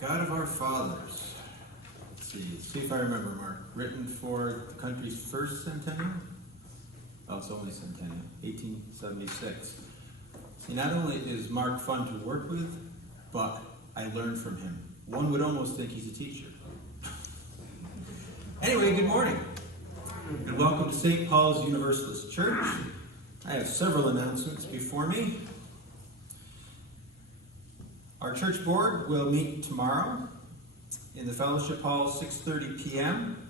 God of our fathers. Let's see if I remember, Mark. Written for the country's first centennial? Oh, it's only centennial, 1876. See, not only is Mark fun to work with, but I learned from him. One would almost think he's a teacher. Anyway, good morning, and welcome to St. Paul's Universalist Church. I have several announcements before me. Our church board will meet tomorrow in the fellowship hall, 6:30 p.m.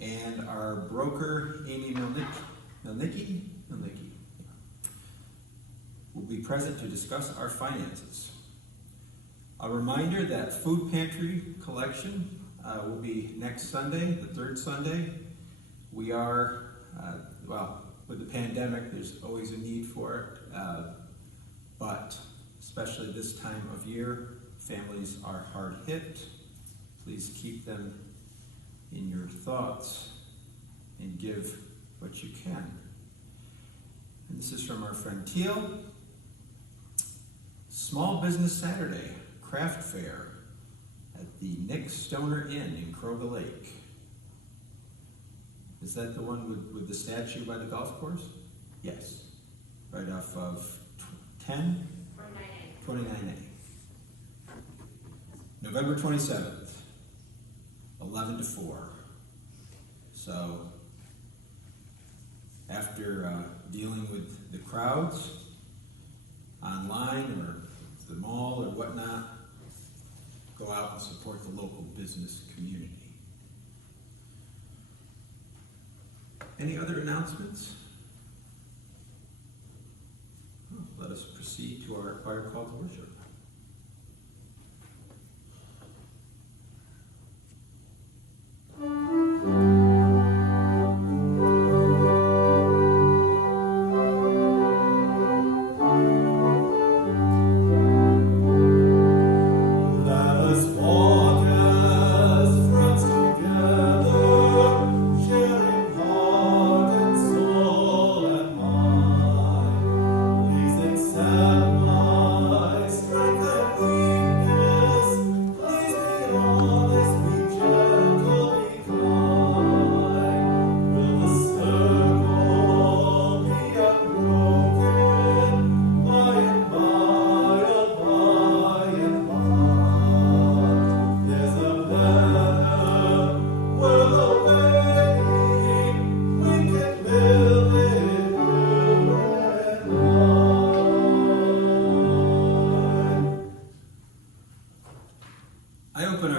And our broker, Amy Milnicki, will be present to discuss our finances. A reminder that food pantry collection will be next Sunday, the third Sunday. We are, with the pandemic, there's always a need for it, but especially this time of year, families are hard hit. Please keep them in your thoughts and give what you can. And this is from our friend Teal. Small Business Saturday craft fair at the Nick Stoner Inn in Kroger Lake. Is that the one with the statue by the golf course? Yes. Right off of 10? 29A. November 27th, 11 to 4. So, after dealing with the crowds, online or the mall or whatnot, go out and support the local business community. Any other announcements? Let us proceed to our choir call to worship.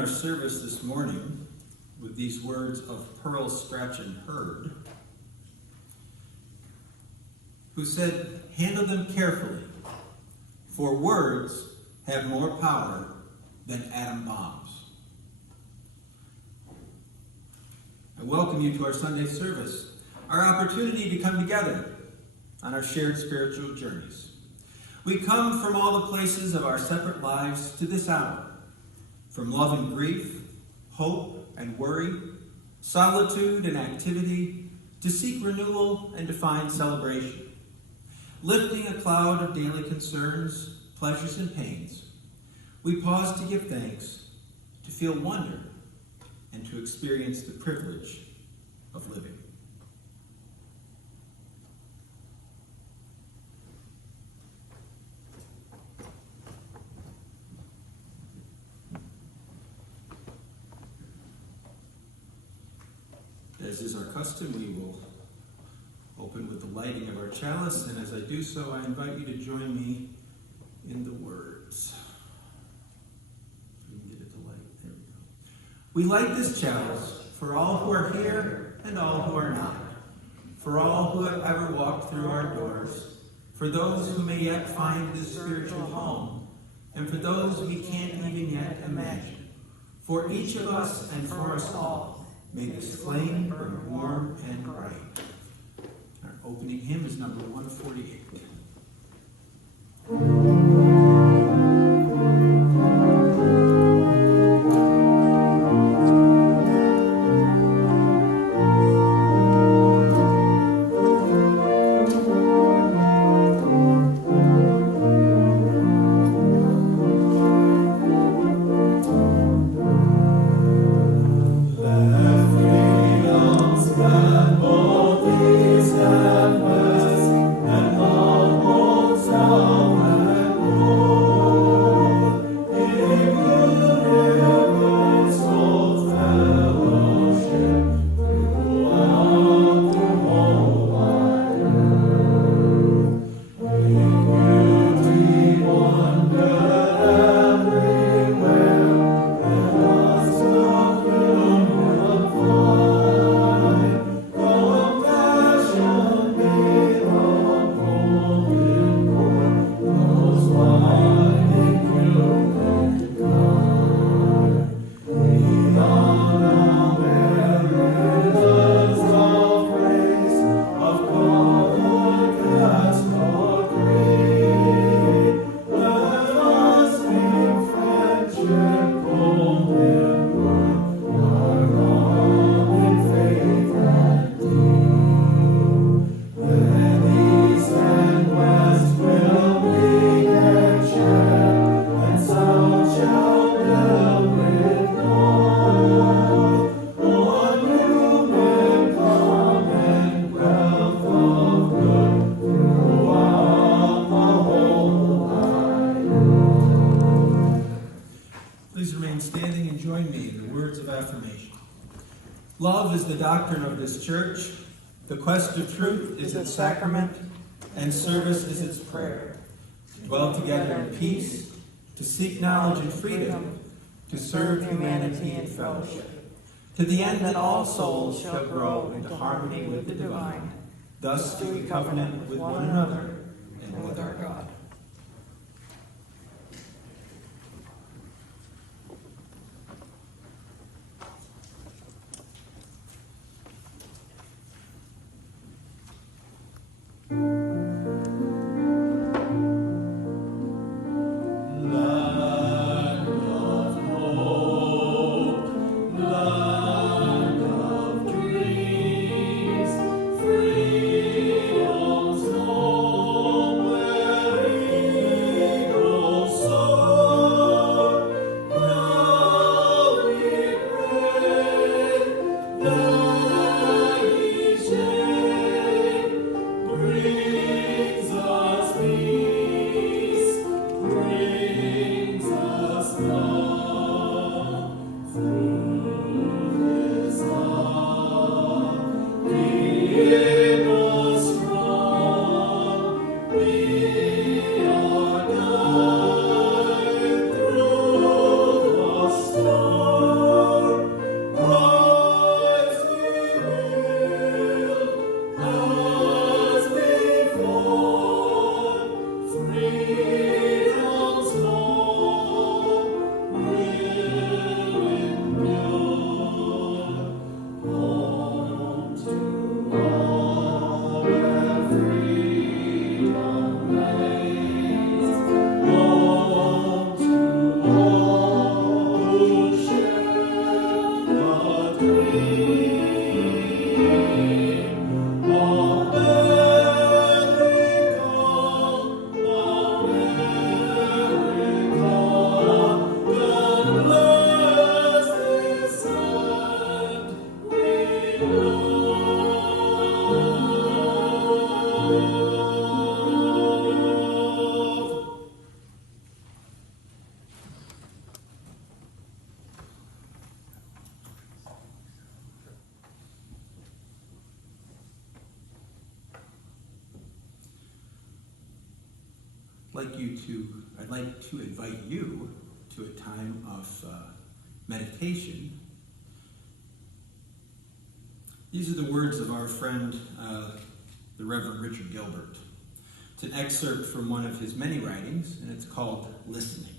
Service this morning with these words of Pearl Strachan Hurd, who said, "Handle them carefully, for words have more power than atom bombs." I welcome you to our Sunday service, our opportunity to come together on our shared spiritual journeys. We come from all the places of our separate lives to this hour. From love and grief, hope and worry, solitude and activity, to seek renewal and to find celebration. Lifting a cloud of daily concerns, pleasures and pains, we pause to give thanks, to feel wonder, and to experience the privilege of living. As is our custom, we will open with the lighting of our chalice, and as I do so, I invite you to join me in the words. We can get it to light. There we go. We light this chalice for all who are here and all who are not, for all who have ever walked through our doors, for those who may yet find this spiritual home, and for those we can't even yet imagine, for each of us and for us all. May this flame burn warm and bright. Our opening hymn is number 148. Reformation. Love is the doctrine of this church. The quest of truth is its sacrament, and service is its prayer. To dwell together in peace, to seek knowledge and freedom, to serve humanity in fellowship, to the end that all souls shall grow into harmony with the divine. Thus do we covenant with one another and with our God. I'd like to invite you to a time of meditation. These are the words of our friend, the Reverend Richard Gilbert. It's an excerpt from one of his many writings, and it's called Listening.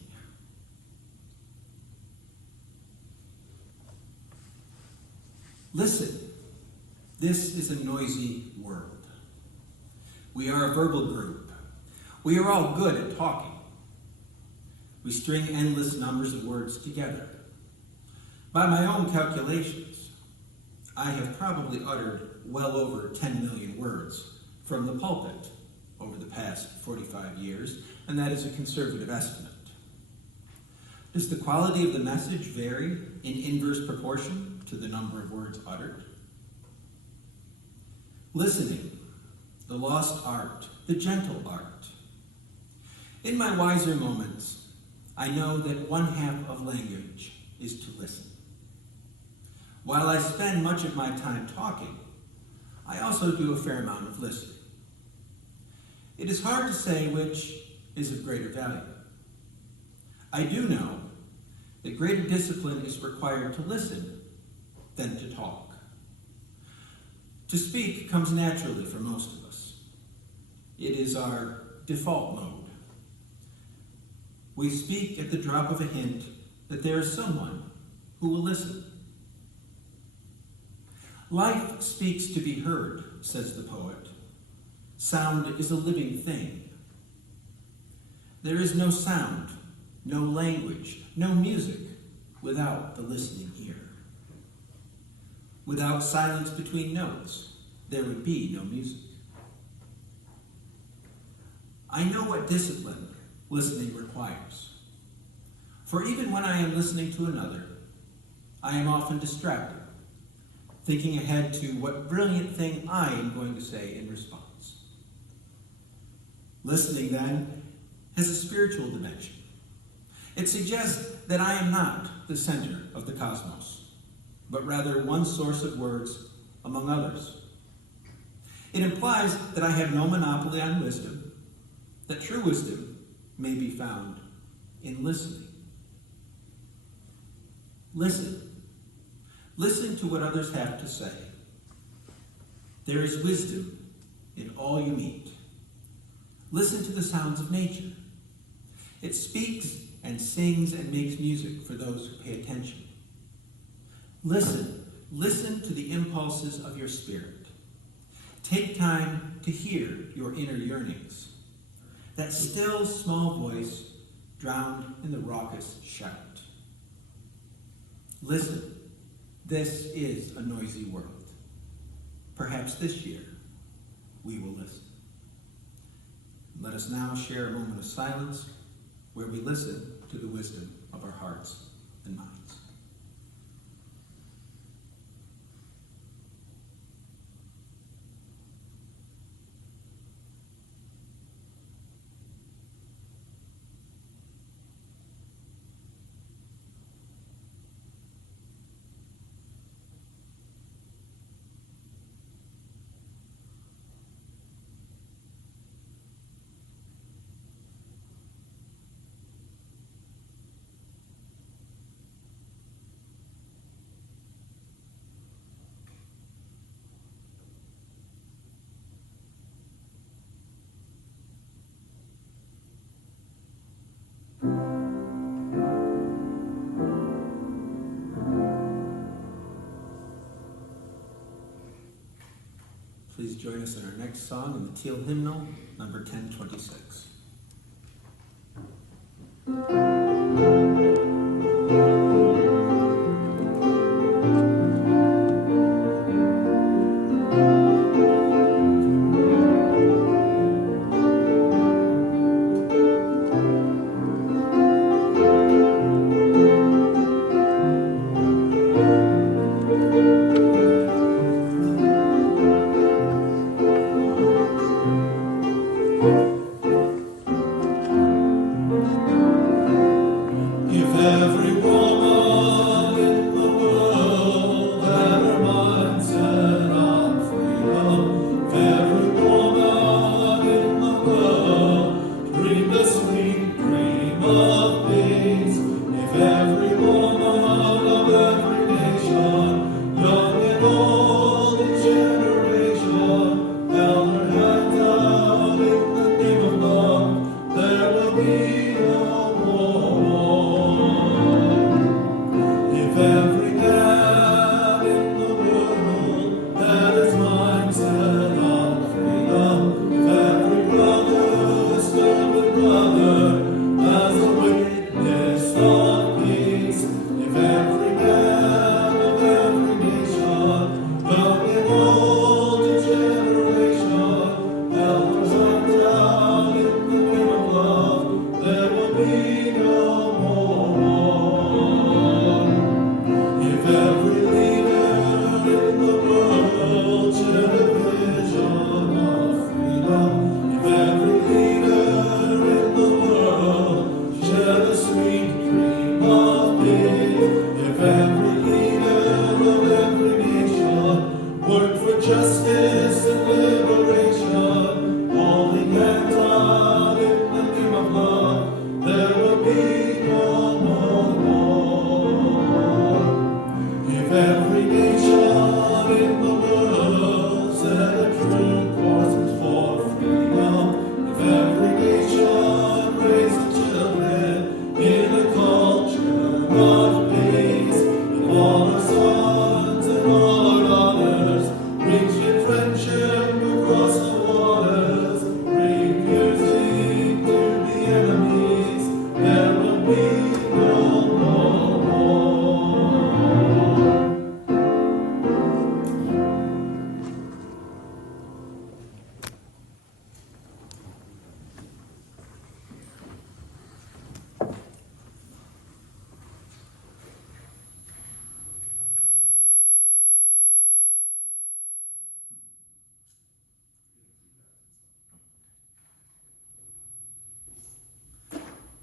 Listen. This is a noisy world. We are a verbal group. We are all good at talking. We string endless numbers of words together. By my own calculations, I have probably uttered well over 10 million words from the pulpit over the past 45 years, and that is a conservative estimate. Does the quality of the message vary in inverse proportion to the number of words uttered? Listening, the lost art, the gentle art. In my wiser moments, I know that one half of language is to listen. While I spend much of my time talking, I also do a fair amount of listening. It is hard to say which is of greater value. I do know that greater discipline is required to listen than to talk. To speak comes naturally for most of us. It is our default mode. We speak at the drop of a hint that there is someone who will listen. Life speaks to be heard, says the poet. Sound is a living thing. There is no sound, no language, no music without the listening ear. Without silence between notes, there would be no music. I know what discipline listening requires. For even when I am listening to another, I am often distracted, thinking ahead to what brilliant thing I am going to say in response. Listening, then, has a spiritual dimension. It suggests that I am not the center of the cosmos. but rather one source of words among others. It implies that I have no monopoly on wisdom, that true wisdom may be found in listening. Listen. Listen to what others have to say. There is wisdom in all you meet. Listen to the sounds of nature. It speaks and sings and makes music for those who pay attention. Listen. Listen to the impulses of your spirit. Take time to hear your inner yearnings. That still, small voice drowned in the raucous shout. Listen. This is a noisy world. Perhaps this year we will listen. Let us now share a moment of silence where we listen to the wisdom of our hearts and minds. Please join us in our next song in the Teal Hymnal, number 1026.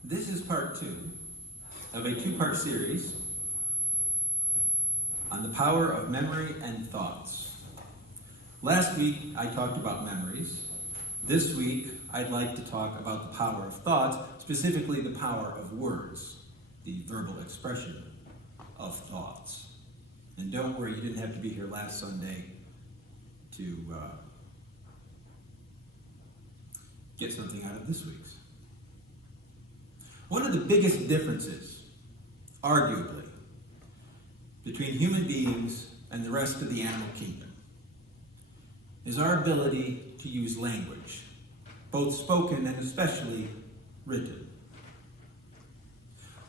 This is part 2 of a 2-part series on the power of memory and thoughts. Last week, I talked about memories. This week, I'd like to talk about the power of thoughts, specifically the power of words, the verbal expression of thoughts. And don't worry, you didn't have to be here last Sunday to get something out of this week's. One of the biggest differences, arguably, between human beings and the rest of the animal kingdom is our ability to use language, both spoken and especially written.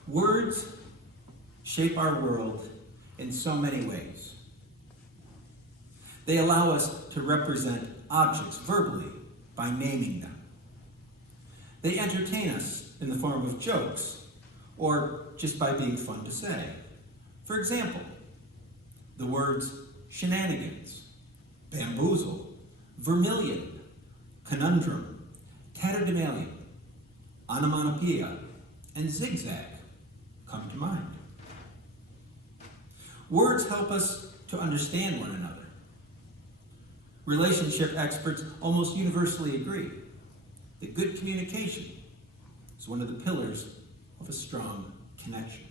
Words shape our world in so many ways. They allow us to represent objects verbally by naming them. They entertain us in the form of jokes or just by being fun to say. For example, the words shenanigans, bamboozle, vermilion, conundrum, tatterdemalion, onomatopoeia, and zigzag come to mind. Words help us to understand one another. Relationship experts almost universally agree that good communication is one of the pillars of a strong connection.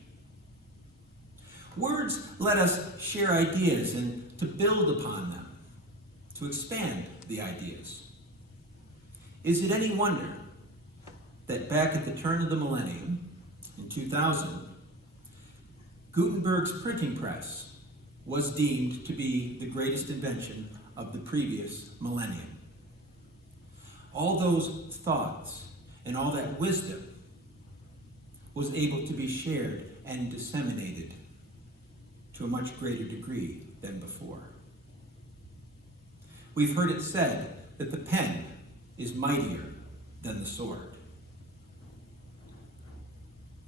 Words let us share ideas and to build upon them, to expand the ideas. Is it any wonder that back at the turn of the millennium, in 2000, Gutenberg's printing press was deemed to be the greatest invention of the previous millennium? All those thoughts and all that wisdom was able to be shared and disseminated to a much greater degree than before. We've heard it said that the pen is mightier than the sword.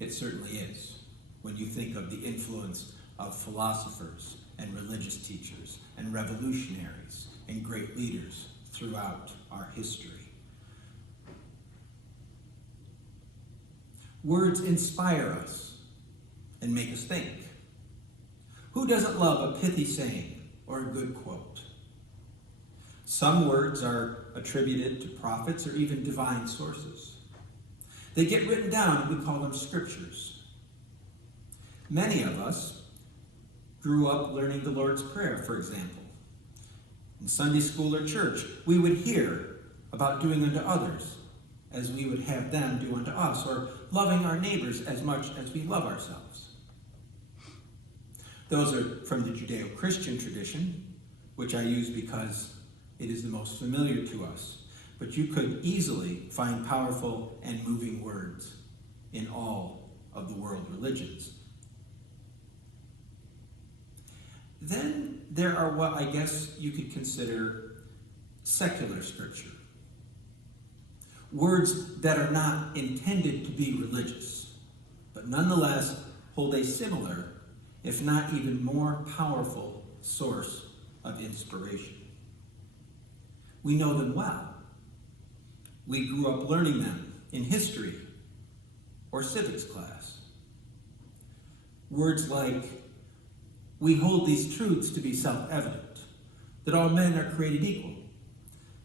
It certainly is when you think of the influence of philosophers and religious teachers and revolutionaries and great leaders throughout our history. Words inspire us and make us think. Who doesn't love a pithy saying or a good quote? Some words are attributed to prophets or even divine sources. They get written down and we call them scriptures. Many of us grew up learning the Lord's Prayer, for example. In Sunday school or church, we would hear about doing unto others as we would have them do unto us, or loving our neighbors as much as we love ourselves. Those are from the Judeo-Christian tradition, which I use because it is the most familiar to us. But you could easily find powerful and moving words in all of the world religions. Then there are what I guess you could consider secular scripture. Words that are not intended to be religious, but nonetheless hold a similar, if not even more powerful, source of inspiration. We know them well. We grew up learning them in history or civics class. Words like, we hold these truths to be self-evident, that all men are created equal,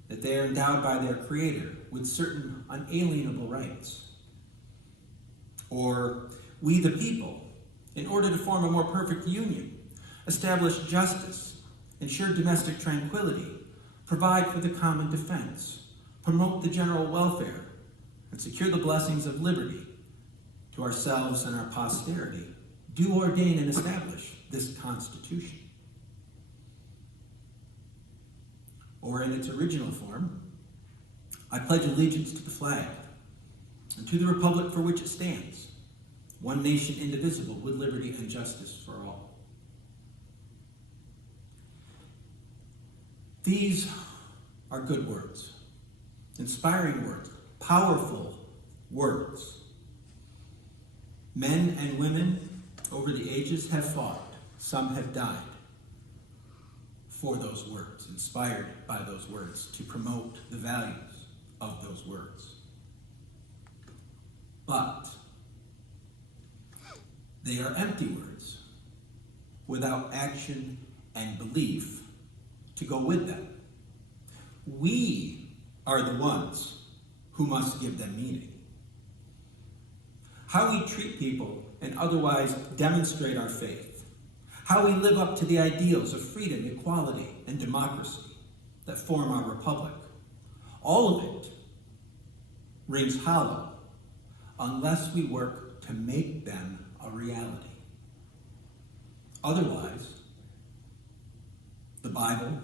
that they are endowed by their Creator with certain unalienable rights. Or, we the people, in order to form a more perfect union, establish justice, ensure domestic tranquility, provide for the common defense, promote the general welfare, and secure the blessings of liberty to ourselves and our posterity, do ordain and establish this Constitution. Or in its original form, I pledge allegiance to the flag and to the republic for which it stands, one nation indivisible with liberty and justice for all. These are good words, inspiring words, powerful words. Men and women over the ages have fought, some have died for those words, inspired by those words, to promote the values of those words. But they are empty words without action and belief to go with them. We are the ones who must give them meaning. How we treat people and otherwise demonstrate our faith. How we live up to the ideals of freedom, equality, and democracy that form our republic. All of it rings hollow unless we work to make them a reality. Otherwise, the Bible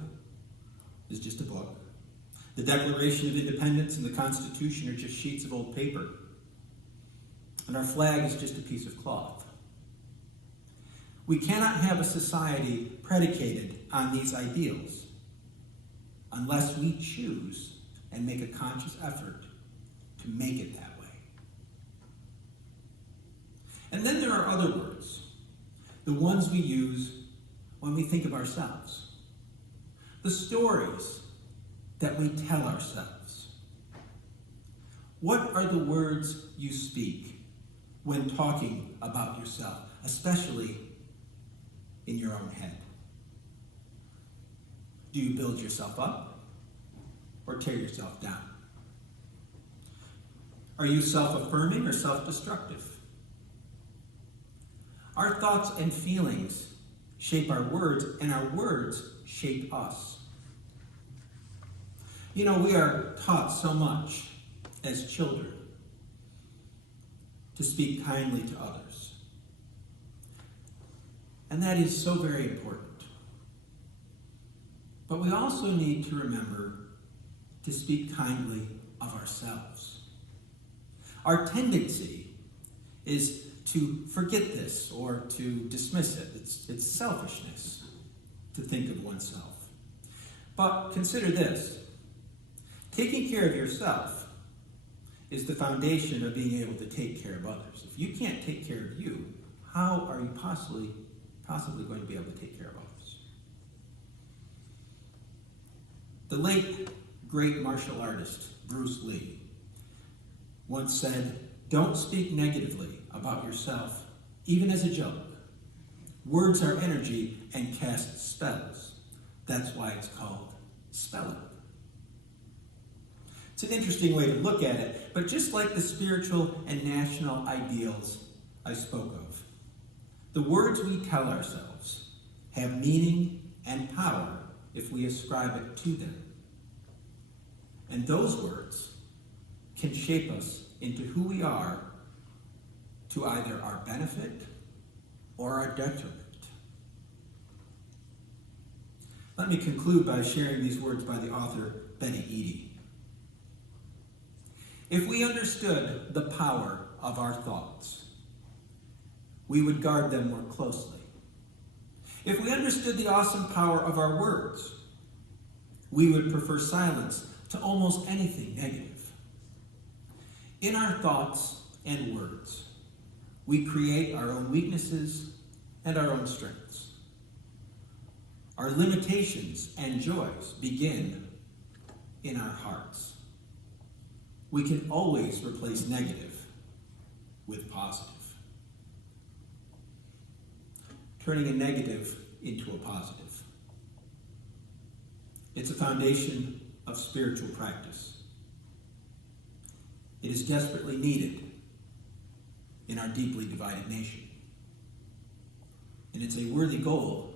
is just a book. The Declaration of Independence and the Constitution are just sheets of old paper. And our flag is just a piece of cloth. We cannot have a society predicated on these ideals unless we choose and make a conscious effort to make it that way. And then there are other words, the ones we use when we think of ourselves, the stories that we tell ourselves. What are the words you speak when talking about yourself, especially in your own head? Do you build yourself up or tear yourself down? Are you self-affirming or self-destructive? Our thoughts and feelings shape our words, and our words shape us. You know, we are taught so much as children to speak kindly to others. And that is so very important. But we also need to remember to speak kindly of ourselves. Our tendency is to forget this or to dismiss it. It's selfishness to think of oneself. But consider this. Taking care of yourself is the foundation of being able to take care of others. If you can't take care of you, how are you possibly going to be able to take care of others? The late, great martial artist, Bruce Lee, once said, "Don't speak negatively about yourself, even as a joke. Words are energy and cast spells. That's why it's called spelling." It's an interesting way to look at it, but just like the spiritual and national ideals I spoke of, the words we tell ourselves have meaning and power if we ascribe it to them. And those words can shape us into who we are, to either our benefit or our detriment. Let me conclude by sharing these words by the author Betty Eadie. If we understood the power of our thoughts, we would guard them more closely. If we understood the awesome power of our words, we would prefer silence to almost anything negative. In our thoughts and words, we create our own weaknesses and our own strengths. Our limitations and joys begin in our hearts. We can always replace negative with positive. Turning a negative into a positive. It's a foundation of spiritual practice. It is desperately needed in our deeply divided nation. And it's a worthy goal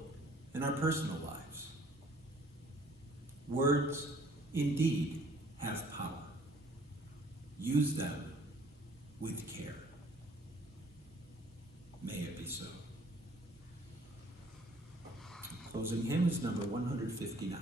in our personal lives. Words indeed have power. Use them with care. May it be so. Closing hymn is number 159.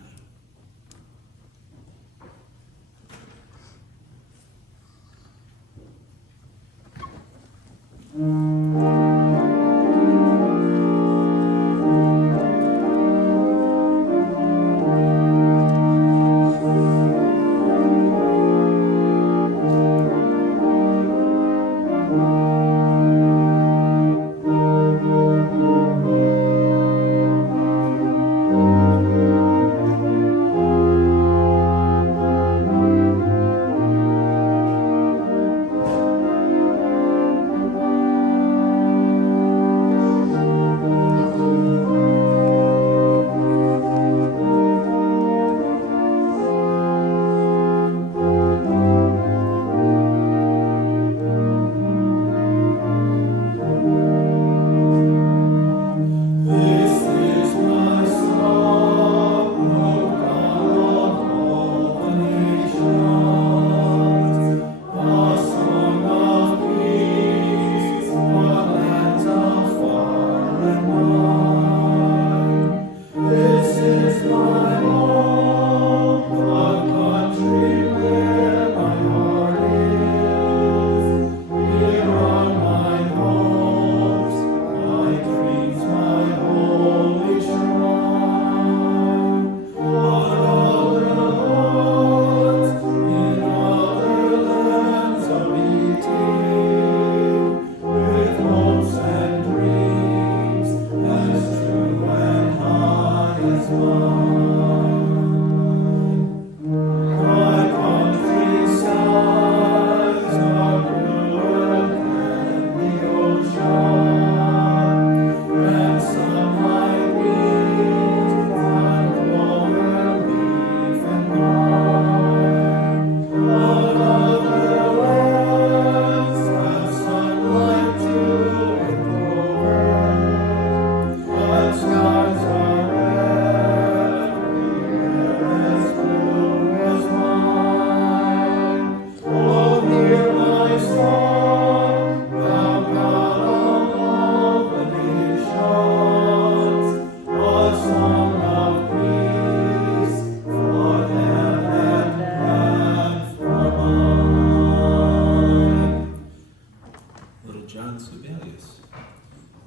Sibelius.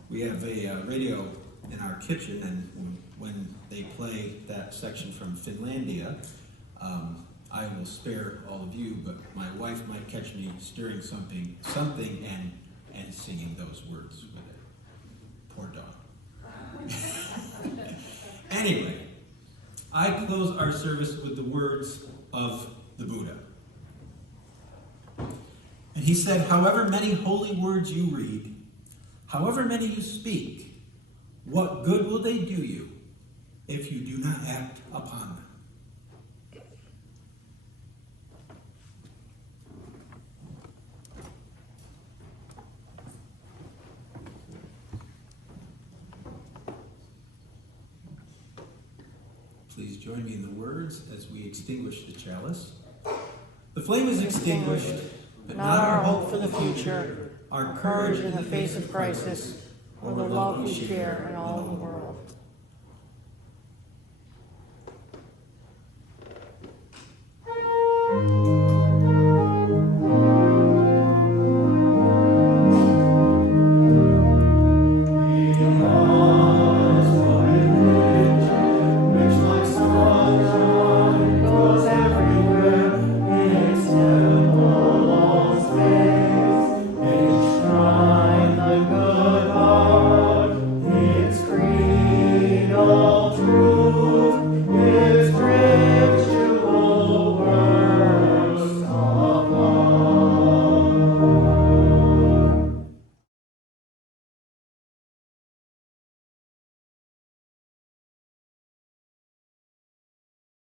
We have a radio in our kitchen, and when they play that section from Finlandia, I will spare all of you, but my wife might catch me stirring something and singing those words with it. Poor dog. Anyway, I close our service with the words of the Buddha. And he said, however many holy words you read, however many you speak, what good will they do you if you do not act upon them? Please join me in the words as we extinguish the chalice. The flame is extinguished, but not our hope for the future, our courage in the face of crisis, or the love we share in all the world.